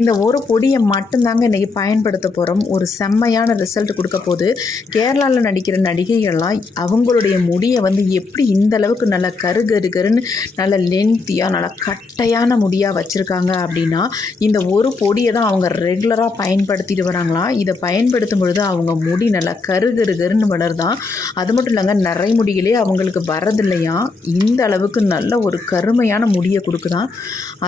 இந்த ஒரு பொடியை மட்டும்தாங்க இன்றைக்கி பயன்படுத்த போகிறோம். ஒரு செம்மையான ரிசல்ட் கொடுக்க போது. கேரளாவில் நடிக்கிற நடிகைகள்லாம் அவங்களுடைய முடியை எப்படி இந்த அளவுக்கு நல்லா கருன்னு நல்ல லென்த்தியாக நல்லா கட்டையான முடியாக வச்சுருக்காங்க அப்படின்னா இந்த ஒரு பொடியை தான் அவங்க ரெகுலராக பயன்படுத்திட்டு வராங்களாம். இதை பயன்படுத்தும் பொழுது அவங்க முடி நல்லா கருன்னு வளருதான். அது மட்டும் இல்லைங்க, நிறை முடிகளே அவங்களுக்கு வரதில்லையா. இந்த அளவுக்கு நல்ல ஒரு கருமையான முடியை கொடுக்குதான்.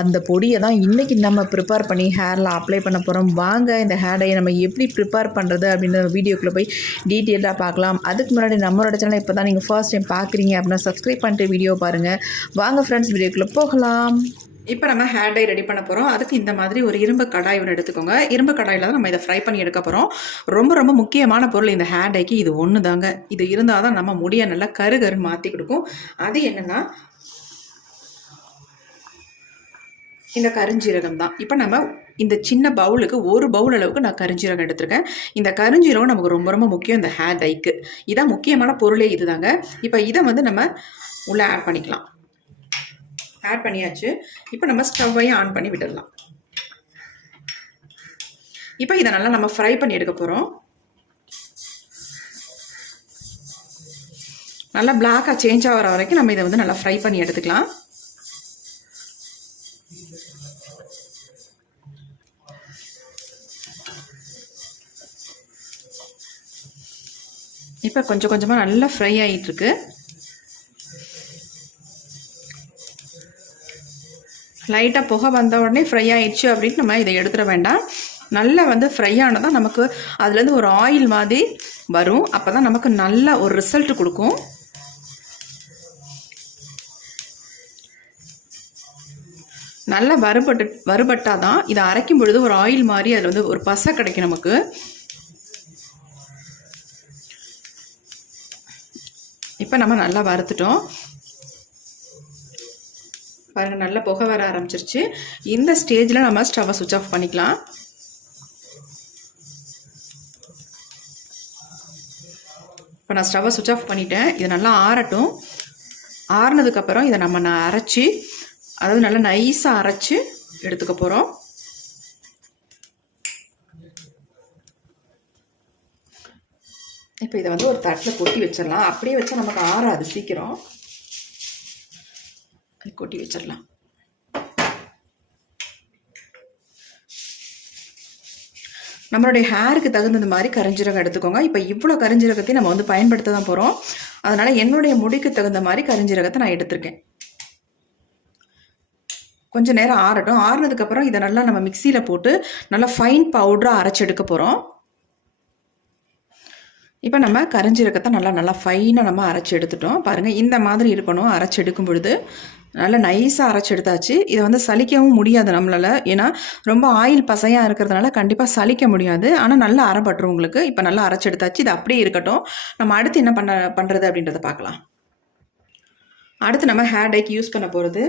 அந்த பொடியை தான் இன்றைக்கி நம்ம ப்ரிப்பேர் பண்ணி ஹேரில் அப்ளை பண்ண போகிறோம். வாங்க இந்த ஹேர் டையை நம்ம எப்படி ப்ரிப்பேர் பண்ணுறது அப்படின்ற வீடியோக்குள்ளே போய் டீட்டெயிலாக பார்க்கலாம். அதுக்கு முன்னாடி நம்மளோட சேனல் இப்போ தான் நீங்கள் ஃபர்ஸ்ட் டைம் பார்க்குறீங்க அப்படின்னா சப்ஸ்கிரைப் பண்ணிட்டு வீடியோ பாருங்கள். வாங்க ஃப்ரெண்ட்ஸ், வீடியோக்குள்ளே போகலாம். இப்போ நம்ம ஹேர் டை ரெடி பண்ண போகிறோம். அதுக்கு இந்த மாதிரி ஒரு இரும்பு கடாய் ஒன்று எடுத்துக்கோங்க. இரும்பு கடாயில் தான் நம்ம இதை ஃப்ரை பண்ணி எடுக்க போகிறோம். ரொம்ப ரொம்ப முக்கியமான பொருள் இந்த ஹேர் டைக்கு இது ஒன்று தாங்க. இது இருந்தால் தான் நம்ம முடியை நல்லா கருன்னு மாற்றி கொடுக்கும். அது என்னென்னா இந்த கருஞ்சீரகம் தான். இப்போ நம்ம இந்த சின்ன பவுலுக்கு ஒரு பவுல் அளவுக்கு நான் கருஞ்சீரகம் எடுத்திருக்கேன். இந்த கருஞ்சீரகம் நமக்கு ரொம்ப ரொம்ப முக்கியம் இந்த ஹேர் டைக்கு. இதான் முக்கியமான பொருளே இதுதாங்க. இப்போ இதை நம்ம உள்ளே ஆட் பண்ணிக்கலாம். ஆட் பண்ணியாச்சு. இப்போ நம்ம ஸ்டவ்வையும் ஆன் பண்ணி விட்டுடலாம். இப்போ இதை நல்லா நம்ம ஃப்ரை பண்ணி எடுக்க போகிறோம். நல்லா பிளாக்காக சேஞ்ச் ஆகிற வரைக்கும் நம்ம இதை நல்லா ஃப்ரை பண்ணி எடுத்துக்கலாம். இப்போ கொஞ்சம் கொஞ்சமாக நல்லா ஃப்ரை ஆகிட்டுருக்கு. லைட்டாக புகை வந்த உடனே ஃப்ரை ஆகிடுச்சு அப்படின்ட்டு நம்ம இதை எடுத்துட வேண்டாம். நல்லா ஃப்ரை ஆனதான் நமக்கு அதுலேருந்து ஒரு ஆயில் மாதிரி வரும். அப்போ தான் நமக்கு நல்ல ஒரு ரிசல்ட் கொடுக்கும். நல்லா வறுபட்டால் தான் இதை அரைக்கும் பொழுது ஒரு ஆயில் மாதிரி அதில் ஒரு பசை கிடைக்கும் நமக்கு. இப்போ நம்ம நல்லா வறுத்துட்டோம் பாருங்கள். நல்லா புகை வர ஆரம்பிச்சிருச்சு. இந்த ஸ்டேஜில் நம்ம ஸ்டவ்வை சுவிட்ச் ஆஃப் பண்ணிக்கலாம். இப்போ நான் ஸ்டவ்வை சுவிட்ச் ஆஃப் பண்ணிட்டேன். இது நல்லா ஆறட்டும். ஆறுனதுக்கப்புறம் இதை நான் அரைச்சி, அதாவது நல்லா நைஸாக அரைச்சி எடுத்துக்க போகிறோம். இப்போ இதை ஒரு தட்டில் கொட்டி வச்சிடலாம். அப்படியே வச்சா நமக்கு ஆறாது சீக்கிரம். கொட்டி வச்சிடலாம். நம்மளுடைய ஹேருக்கு தகுந்தது மாதிரி கரிஞ்சீரகம் எடுத்துக்கோங்க. இப்போ இவ்வளோ கரிஞ்சீரகத்தையும் நம்ம பயன்படுத்த தான் போகிறோம். அதனால் என்னுடைய முடிக்கு தகுந்த மாதிரி கரிஞ்சீரகத்தை நான் எடுத்திருக்கேன். கொஞ்சம் நேரம் ஆறட்டும். ஆறுனதுக்கப்புறம் இதை நல்லா நம்ம மிக்சியில் போட்டு நல்லா ஃபைன் பவுடராக அரைச்சி எடுக்க போகிறோம். இப்போ நம்ம கரிஞ்சீரகத்தை நல்லா ஃபைனாக நம்ம அரைச்சி எடுத்துட்டோம். பாருங்கள், இந்த மாதிரி இருக்கணும். அரைச்சி எடுக்கும் பொழுது நல்லா நைஸாக அரைச்சி எடுத்தாச்சு. இதை சலிக்கவும் முடியாது நம்மளால். ஏன்னா ரொம்ப ஆயில் பசையாக இருக்கிறதுனால கண்டிப்பாக சலிக்க முடியாது. ஆனால் நல்லா அரைப்பட்டுரும் உங்களுக்கு. இப்போ நல்லா அரைச்சி எடுத்தாச்சு. இது அப்படியே இருக்கட்டும். நம்ம அடுத்து என்ன பண்ணுறது அப்படின்றத பார்க்கலாம். அடுத்து நம்ம ஹேர் டைக்கு யூஸ் பண்ண போகிறது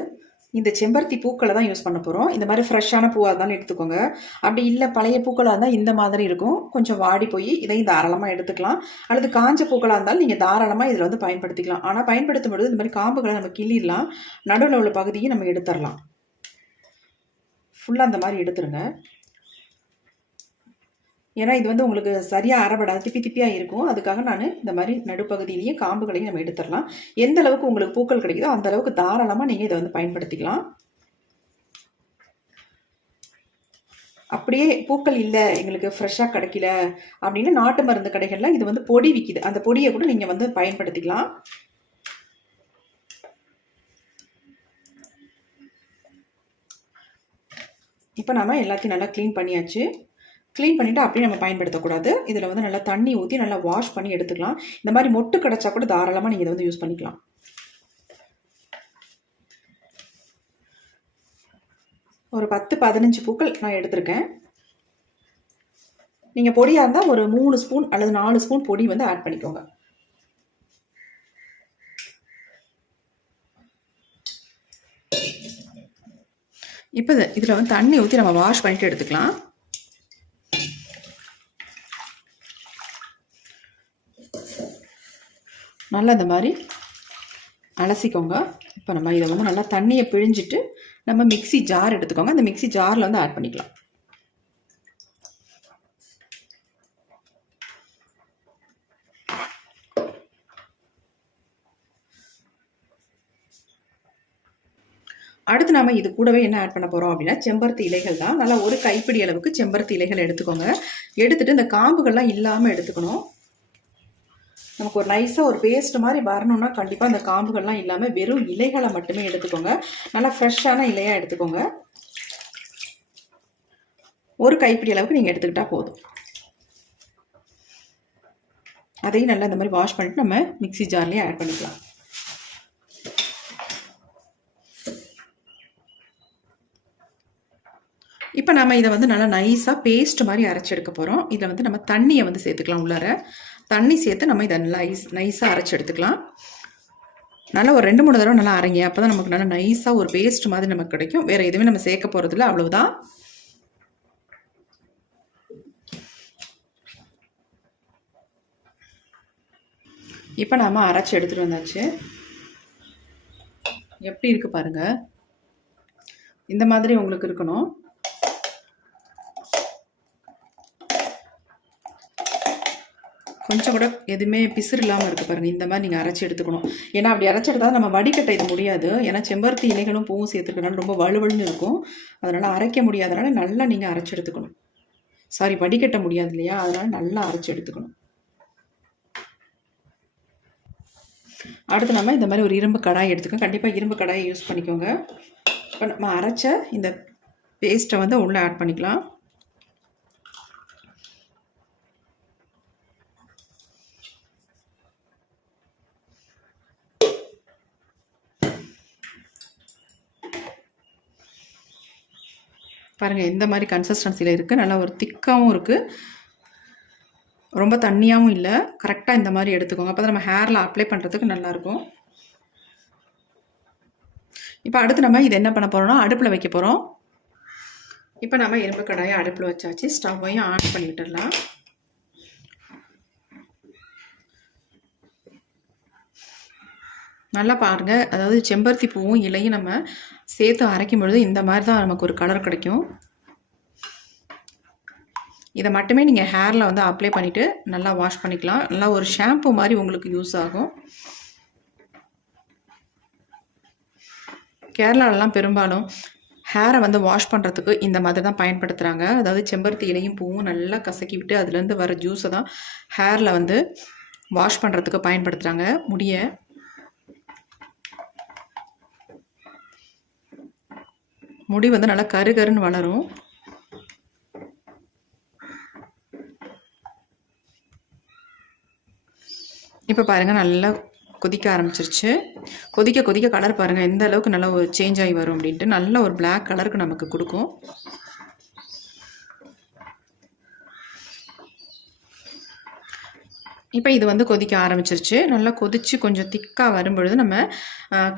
இந்த செம்பருத்தி பூக்களை தான் யூஸ் பண்ண போகிறோம். இந்த மாதிரி ஃப்ரெஷ்ஷான பூவாக இருந்தாலும் எடுத்துக்கோங்க. அப்படி இல்லை பழைய பூக்களாக இருந்தால் இந்த மாதிரி இருக்கும், கொஞ்சம் வாடி போய் இதையும் தாராளமாக எடுத்துக்கலாம். அல்லது காஞ்ச பூக்களாக இருந்தாலும் நீங்கள் தாராளமாக இதில் பயன்படுத்திக்கலாம். ஆனால் பயன்படுத்தும் பொழுது இந்த மாதிரி காம்புகளை நம்ம கிள்ளிடலாம். நடுவில் உள்ள பகுதியை நம்ம எடுத்துடலாம். ஃபுல்லாக அந்த மாதிரி எடுத்துருங்க. ஏன்னா இது உங்களுக்கு சரியாக அரைபடாது, திப்பியாக இருக்கும். அதுக்காக நான் இந்த மாதிரி நடுப்பகுதியிலையும் காம்புகளையும் நம்ம எடுத்துடலாம். எந்த அளவுக்கு உங்களுக்கு பூக்கள் கிடைக்குதோ அந்த அளவுக்கு தாராளமாக நீங்கள் இதை பயன்படுத்திக்கலாம். அப்படியே பூக்கள் இல்லை, எங்களுக்கு ஃப்ரெஷ்ஷாக கிடைக்கல அப்படின்னு நாட்டு மருந்து கடைகளில் இது பொடி விற்கிது. அந்த பொடியை கூட நீங்கள் பயன்படுத்திக்கலாம். இப்போ நம்ம எல்லாத்தையும் நல்லா க்ளீன் பண்ணியாச்சு. க்ளீன் பண்ணிவிட்டு அப்படியே நம்ம பயன்படுத்தக்கூடாது. இதில் நல்லா தண்ணி ஊற்றி நல்லா வாஷ் பண்ணி எடுத்துக்கலாம். இந்த மாதிரி மொட்டு கிடச்சா கூட தாராளமாக நீங்கள் இதை யூஸ் பண்ணிக்கலாம். ஒரு 10-15 பூக்கள் நான் எடுத்திருக்கேன். நீங்கள் பொடியாக இருந்தால் ஒரு 3 ஸ்பூன் அல்லது 4 ஸ்பூன் பொடி ஆட் பண்ணிக்கோங்க. இப்போ இதில் தண்ணி ஊற்றி நம்ம வாஷ் பண்ணிவிட்டு எடுத்துக்கலாம். நல்லா இந்த மாதிரி அலசிக்கோங்க. இப்போ நம்ம இதை நல்லா தண்ணியை பிழிஞ்சிட்டு நம்ம மிக்ஸி ஜார் எடுத்துக்கோங்க. அந்த மிக்ஸி ஜாரில் ஆட் பண்ணிக்கலாம். அடுத்து நம்ம இது கூடவே என்ன ஆட் பண்ண போகிறோம் அப்படின்னா செம்பருத்தி இலைகள் தான். நல்லா ஒரு கைப்பிடி அளவுக்கு செம்பருத்தி இலைகள் எடுத்துக்கோங்க. எடுத்துகிட்டு இந்த காம்புகள்லாம் இல்லாமல் எடுத்துக்கணும். நமக்கு ஒரு நைஸாக ஒரு பேஸ்ட் மாதிரி வரணும்னா கண்டிப்பாக இந்த காம்புகள்லாம் இல்லாமல் வெறும் இலைகளை மட்டுமே எடுத்துக்கோங்க. நல்லா ஃப்ரெஷ்ஷான இலையாக எடுத்துக்கோங்க. ஒரு கைப்பிடி அளவுக்கு நீங்கள் எடுத்துக்கிட்டால் போதும். அதையும் நல்லா இந்த மாதிரி வாஷ் பண்ணிவிட்டு நம்ம மிக்ஸி ஜார்லேயே ஆட் பண்ணிக்கலாம். இப்போ நம்ம இதை வந்து நல்லா நைஸாக பேஸ்ட் மாதிரி அரைச்சி எடுக்க போகிறோம். இதில் வந்து நம்ம தண்ணியை வந்து சேர்த்துக்கலாம். உள்ளார தண்ணி சேர்த்து நம்ம இதை நைஸாக அரைச்சி எடுத்துக்கலாம். நல்லா ஒரு 2-3 தடவை நல்லா அரைங்க. அப்போ தான் நமக்கு நல்லா நைஸாக ஒரு பேஸ்ட் மாதிரி நமக்கு கிடைக்கும். வேறு எதுவுமே நம்ம சேர்க்க போகிறதில்ல, அவ்வளவுதான். இப்போ நம்ம அரைச்சி எடுத்துகிட்டு வந்தாச்சு. எப்படி இருக்குது பாருங்கள். இந்த மாதிரி உங்களுக்கு இருக்கணும். கொஞ்சம் கூட எதுவுமே பிசுறு இல்லாமல் இருக்குது பாருங்கள். இந்த மாதிரி நீங்கள் அரைச்சி எடுத்துக்கணும். ஏன்னா அப்படி அரைச்சி எடுத்தால் நம்ம வடிகட்ட இது முடியாது. ஏன்னா செம்பருத்தி இலைகளும் பூவும் சேர்த்துக்கனால ரொம்ப வலுவலுன்னு இருக்கும். அதனால் அரைக்க முடியாதனால நல்லா நீங்கள் அரைச்சி எடுத்துக்கணும். சாரி, வடிகட்ட முடியாது இல்லையா, அதனால் நல்லா அரைச்சி எடுத்துக்கணும். அடுத்து நம்ம இந்த மாதிரி ஒரு இரும்பு கடாய் எடுத்துக்கோங்க. கண்டிப்பாக இரும்பு கடாயை யூஸ் பண்ணிக்கோங்க. இப்போ நம்ம அரைச்ச இந்த பேஸ்ட்டை வந்து உள்ளே ஆட் பண்ணிக்கலாம். பாருங்கள், இந்த மாதிரி கன்சிஸ்டன்சியில் இருக்குது. நல்லா ஒரு திக்காகவும் இருக்குது, ரொம்ப தண்ணியாகவும் இல்லை. கரெக்டாக இந்த மாதிரி எடுத்துக்கோங்க. அப்போ தான் நம்ம ஹேரில் அப்ளை பண்ணுறதுக்கு நல்லாயிருக்கும். இப்போ அடுத்து நம்ம இது என்ன பண்ண போகிறோம்னா அடுப்பில் வைக்க போகிறோம். இப்போ நம்ம இரும்பு கடாயை அடுப்பில் வச்சாச்சு. ஸ்டவ்வையும் ஆன் பண்ணி விட்டுடலாம். நல்லா பாருங்கள். அதாவது செம்பருத்தி பூவும் இலையும் நம்ம சேர்த்து அரைக்கும் பொழுது இந்த மாதிரி தான் நமக்கு ஒரு கலர் கிடைக்கும். இதை மட்டுமே நீங்கள் ஹேரில் வந்து அப்ளை பண்ணிவிட்டு நல்லா வாஷ் பண்ணிக்கலாம். நல்லா ஒரு ஷாம்பு மாதிரி உங்களுக்கு யூஸ் ஆகும். கேரளாலலாம் பெரும்பாலும் ஹேரை வந்து வாஷ் பண்ணுறதுக்கு இந்த மாதிரி தான் பயன்படுத்துகிறாங்க. அதாவது செம்பருத்தி இலையும் பூவும் நல்லா கசக்கி விட்டு அதுலேருந்து வர ஜூஸை தான் ஹேரில் வந்து வாஷ் பண்ணுறதுக்கு பயன்படுத்துகிறாங்க. முடி வந்து நல்லா கருகருன்னு வளரும். இப்போ பாருங்கள், நல்லா கொதிக்க ஆரம்பிச்சிருச்சு. கொதிக்க கொதிக்க கலர் பாருங்கள் எந்த அளவுக்கு நல்லா ஒரு சேஞ்ச் ஆகி வரும் அப்படின்ட்டு. நல்ல ஒரு பிளாக் கலருக்கு நமக்கு கொடுக்கும். இப்போ இது வந்து கொதிக்க ஆரம்பிச்சிருச்சு. நல்லா கொதித்து கொஞ்சம் திக்காக வரும்பொழுது நம்ம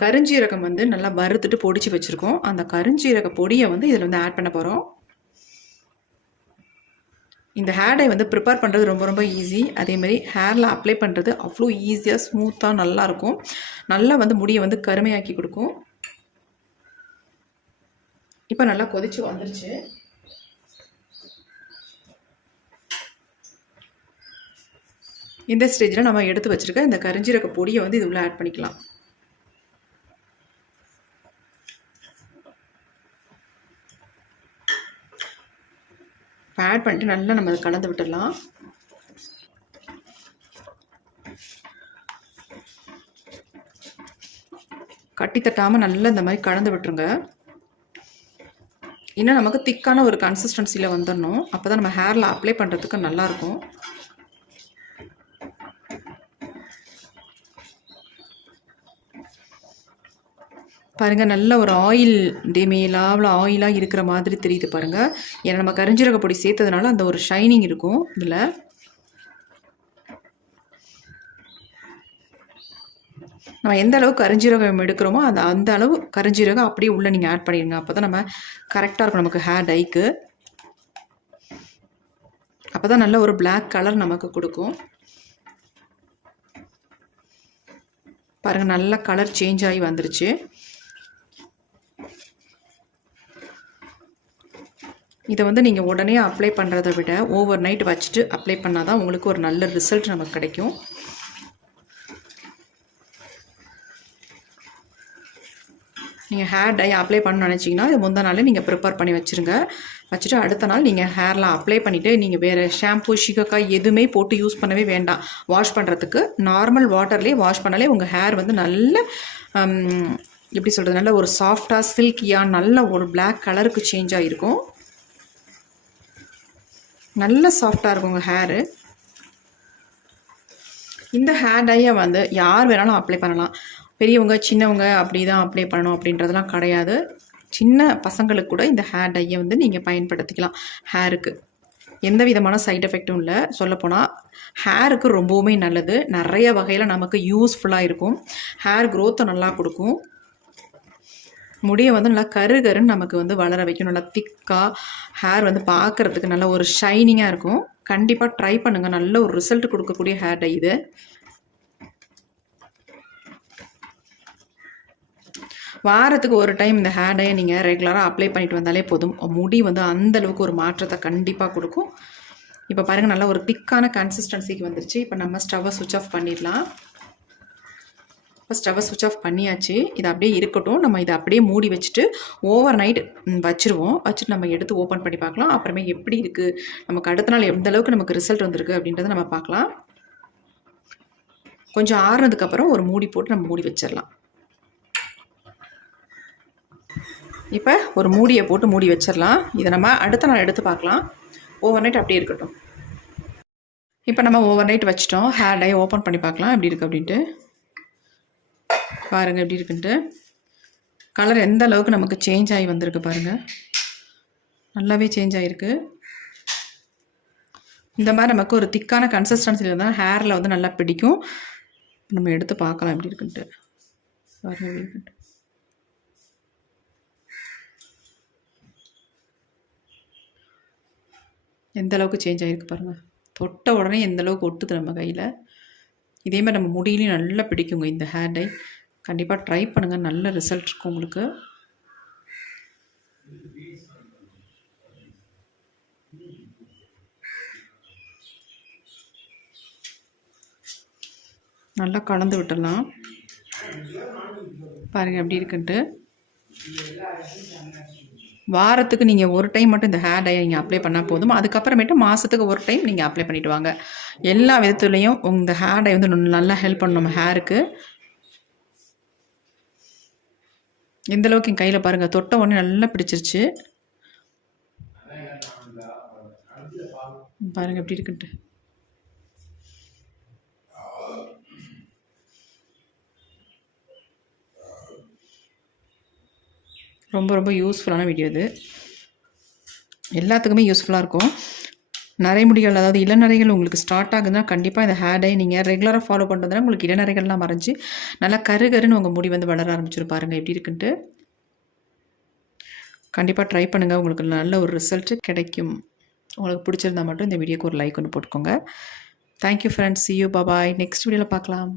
கருஞ்சீரகம் வந்து நல்லா வறுத்துட்டு பொடிச்சு வச்சுருக்கோம். அந்த கருஞ்சீரக பொடியை வந்து இதில் வந்து ஆட் பண்ண போகிறோம். இந்த ஹேர் டை வந்து ப்ரிப்பேர் பண்ணுறது ரொம்ப ரொம்ப ஈஸி. அதேமாதிரி ஹேரில் அப்ளை பண்ணுறது அவ்வளோ ஈஸியாக ஸ்மூத்தாக நல்லாயிருக்கும். நல்லா வந்து முடியை வந்து கருமையாக்கி கொடுக்கும். இப்போ நல்லா கொதிச்சு வந்துருச்சு. இந்த ஸ்டேஜில் நம்ம எடுத்து வச்சுருக்க இந்த கருஞ்சீரக பொடியை வந்து இது உள்ள ஆட் பண்ணிக்கலாம். ஆட் பண்ணிட்டு நல்லா நம்ம அதை கலந்து விட்டுடலாம். கட்டி தட்டாமல் நல்லா இந்த மாதிரி கலந்து விட்டுருங்க. இன்னும் நமக்கு திக்கான ஒரு கன்சிஸ்டன்சியில் வந்துடணும். அப்போ தான் நம்ம ஹேரில் அப்ளை பண்ணுறதுக்கு நல்லாயிருக்கும். பாருங்கள், நல்ல ஒரு ஆயில் மேலாவில் ஆயிலாக இருக்கிற மாதிரி தெரியுது பாருங்கள். ஏன்னா நம்ம கரிஞ்சீரக பொடி சேர்த்ததுனால அந்த ஒரு ஷைனிங் இருக்கும் இதில். நம்ம எந்த அளவு கரிஞ்சீரகம் எடுக்கிறோமோ அந்த அளவு கரிஞ்சீரகம் அப்படியே உள்ளே நீங்கள் ஆட் பண்ணிடுங்க. அப்போ தான் நம்ம கரெக்டாக இருக்கும் நமக்கு ஹேர் டைக்கு. அப்போ தான் நல்ல ஒரு பிளாக் கலர் நமக்கு கொடுக்கும். பாருங்கள், நல்ல கலர் சேஞ்ச் ஆகி வந்துருச்சு. இதை வந்து நீங்கள் உடனே அப்ளை பண்ணுறதை விட ஓவர் நைட் வச்சுட்டு அப்ளை பண்ணால் தான் உங்களுக்கு ஒரு நல்ல ரிசல்ட் நமக்கு கிடைக்கும். நீங்கள் ஹேர் டை அப்ளை பண்ணணும்னு நினச்சிங்கன்னா இது முந்தின நாளே நீங்கள் ப்ரிப்பேர் பண்ணி வச்சுருங்க. வச்சுட்டு அடுத்த நாள் நீங்கள் ஹேரில் அப்ளை பண்ணிவிட்டு நீங்கள் வேறு ஷாம்பூ ஷிகக்காய் எதுவுமே போட்டு யூஸ் பண்ணவே வேண்டாம். வாஷ் பண்ணுறதுக்கு நார்மல் வாட்டர்லேயே வாஷ் பண்ணாலே உங்கள் ஹேர் வந்து நல்ல எப்படி சொல்கிறது, நல்ல ஒரு சாஃப்டாக சில்கியாக நல்ல ஒரு பிளாக் கலருக்கு சேஞ்ச் ஆகிருக்கும். நல்ல சாஃப்டாக இருக்கும் உங்கள் ஹேரு. இந்த ஹேர் டையை வந்து யார் வேணாலும் அப்ளை பண்ணலாம். பெரியவங்க சின்னவங்க அப்படி தான் அப்ளை பண்ணணும் அப்படின்றதெல்லாம் கிடையாது. சின்ன பசங்களுக்கு கூட இந்த ஹேர் டையை வந்து நீங்கள் பயன்படுத்திக்கலாம். ஹேருக்கு எந்த விதமான சைட் எஃபெக்டும் இல்லை. சொல்லப்போனால் ஹேருக்கு ரொம்பவுமே நல்லது. நிறைய வகையில் நமக்கு யூஸ்ஃபுல்லாக இருக்கும். ஹேர் க்ரோத்தை நல்லா கொடுக்கும். முடியை வந்து நல்லா கருன்னு நமக்கு வந்து வளர வைக்கும். நல்லா திக்காக ஹேர் வந்து பார்க்குறதுக்கு நல்ல ஒரு ஷைனிங்காக இருக்கும். கண்டிப்பாக ட்ரை பண்ணுங்கள். நல்ல ஒரு ரிசல்ட் கொடுக்கக்கூடிய ஹேர் டை இது. வாரத்துக்கு ஒரு டைம் இந்த ஹேர் டையை நீங்கள் ரெகுலராக அப்ளை பண்ணிட்டு வந்தாலே போதும். முடி வந்து அந்தளவுக்கு ஒரு மாற்றத்தை கண்டிப்பாக கொடுக்கும். இப்போ பாருங்கள், நல்லா ஒரு திக்கான கன்சிஸ்டன்சிக்கு வந்துருச்சு. இப்போ நம்ம ஸ்டவ்வை சுவிட்ச் ஆஃப் பண்ணிடலாம். இப்போ ஸ்டவ்வை சுவிட்ச் ஆஃப் பண்ணியாச்சு. இது அப்படியே இருக்கட்டும். நம்ம இதை அப்படியே மூடி வச்சுட்டு ஓவர் நைட் வச்சுருவோம். வச்சுட்டு நம்ம எடுத்து ஓப்பன் பண்ணி பார்க்கலாம். அப்புறமே எப்படி இருக்குது, நமக்கு அடுத்த நாள் எந்த அளவுக்கு நமக்கு ரிசல்ட் வந்திருக்கு அப்படின்றத நம்ம பார்க்கலாம். கொஞ்சம் ஆறுனதுக்கப்புறம் ஒரு மூடி போட்டு நம்ம மூடி வச்சிடலாம். இப்போ ஒரு மூடியை போட்டு மூடி வச்சிடலாம். இதை நம்ம அடுத்த நாள் எடுத்து பார்க்கலாம். ஓவர் நைட் அப்படியே இருக்கட்டும். இப்போ நம்ம ஓவர் நைட் வச்சிட்டோம். ஹேர் டை ஓப்பன் பண்ணி பார்க்கலாம் எப்படி இருக்குது அப்படின்ட்டு. பாருங்கள் எப்படி இருக்குன்ட்டு. கலர் எந்த அளவுக்கு நமக்கு சேஞ்ச் ஆகி வந்திருக்கு பாருங்கள். நல்லாவே சேஞ்ச் ஆகிருக்கு. இந்த மாதிரி நமக்கு ஒரு திக்கான கன்சிஸ்டன்சியில் இருந்தால் ஹேரில் வந்து நல்லா பிடிக்கும். நம்ம எடுத்து பார்க்கலாம் எப்படி இருக்குன்ட்டு. பாருங்கள் எப்படி இருக்குன்ட்டு. எந்த அளவுக்கு சேஞ்ச் ஆகிருக்கு பாருங்கள். தொட்ட உடனே எந்த அளவுக்கு ஒட்டுது நம்ம கையில். இதே மாதிரி நம்ம முடியிலையும் நல்லா பிடிக்குங்க இந்த ஹேர் டை. கண்டிப்பாக ட்ரை பண்ணுங்கள். நல்ல ரிசல்ட் இருக்கும் உங்களுக்கு. நல்லா கலந்து விட்டுடலாம். பாருங்கள் எப்படி இருக்குன்ட்டு. வாரத்துக்கு நீங்கள் ஒரு டைம் மட்டும் இந்த ஹேர் டையை நீங்கள் அப்ளை பண்ணால் போதும். அதுக்கப்புறமேட்டு மாதத்துக்கு ஒரு டைம் நீங்கள் அப்ளை பண்ணிவிட்டு வாங்க. எல்லா விதத்துலேயும் இந்த ஹேர் டை வந்து நல்லா ஹெல்ப் பண்ணணும் நம்ம ஹேருக்கு. எந்தளவுக்கு என் கையில் பாருங்கள், தொட்ட உடனே நல்லா பிடிச்சிருச்சு. பாருங்கள் எப்படி இருக்குன்ட்டு. ரொம்ப ரொம்ப யூஸ்ஃபுல்லான வீடியோ இது. எல்லாத்துக்குமே யூஸ்ஃபுல்லாக இருக்கும். நரைமுடிகள், அதாவது இளநரைகள் உங்களுக்கு ஸ்டார்ட் ஆகுதுன்னா கண்டிப்பாக இந்த ஹேர் டை நீங்கள் ரெகுலராக ஃபாலோ பண்ணுறதுனா உங்களுக்கு இளநரைகள்லாம் மறைஞ்சி நல்லா கருன்னு உங்கள் முடி வந்து வளர ஆரம்பிச்சிடும். பாருங்கள் எப்படி இருக்குன்ட்டு. கண்டிப்பாக ட்ரை பண்ணுங்கள். உங்களுக்கு நல்ல ஒரு ரிசல்ட்டு கிடைக்கும். உங்களுக்கு பிடிச்சிருந்தா மட்டும் இந்த வீடியோக்கு ஒரு லைக் ஒன்று போட்டுக்கோங்க. Thank you friends. see you. bye bye. Next வீடியோவில் பார்க்கலாம்.